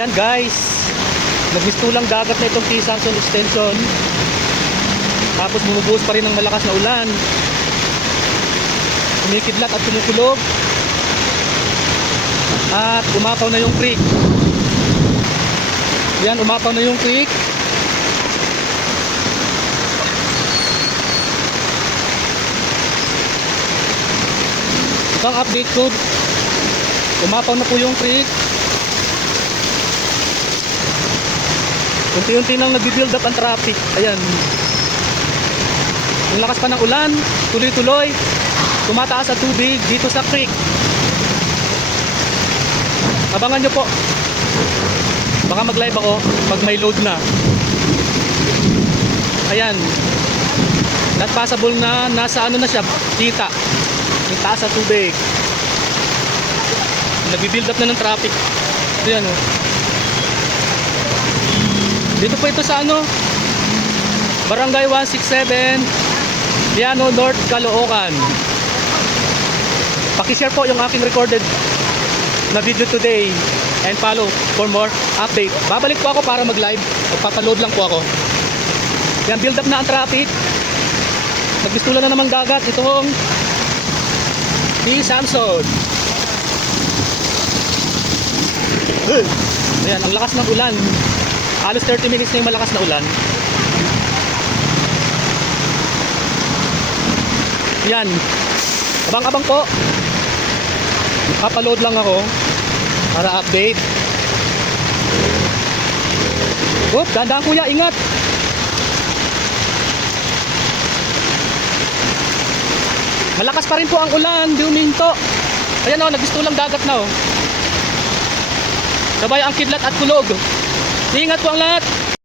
Yan guys, nagmistulang dagat na itong T. Samson Extension. Tapos bumubuhos pa rin ng malakas na ulan. Kumikidlat at kumukulog. At umapaw na yung creek. Yan, umapaw na yung creek. Ito ang update ko. Umapaw na po yung creek. Unti-unti nang nag-build up ang traffic. Ayan. Ang lakas pa ng ulan, tuloy-tuloy. Tumataas sa tubig dito sa creek. Abangan nyo po. Baka mag-live ako pag may load na. Ayan. Not possible na nasa ano na siya, kita. Yung taas sa tubig. Nag-build up na ng traffic. Ayan o. Dito po ito sa ano, Barangay 167, Liano North, Caloocan. Pakishare po yung aking recorded na video today and follow for more update. Babalik po ako para mag-live. Magpapaload lang po ako. Yan, build up na ang traffic. Nagbistulan na namang dagat. Itong T. Samson. Ayan, ang lakas ng ulan. Halos 30 minutes na yung malakas na ulan. Yan. Abang-abang po. Papaload lang ako para update. Oh, dandaan kuya, ingat. Malakas pa rin po ang ulan, di uminto. Ayan o, nagisto lang dagat na o. Sabay ang kidlat at kulog. Ingat po ang lahat.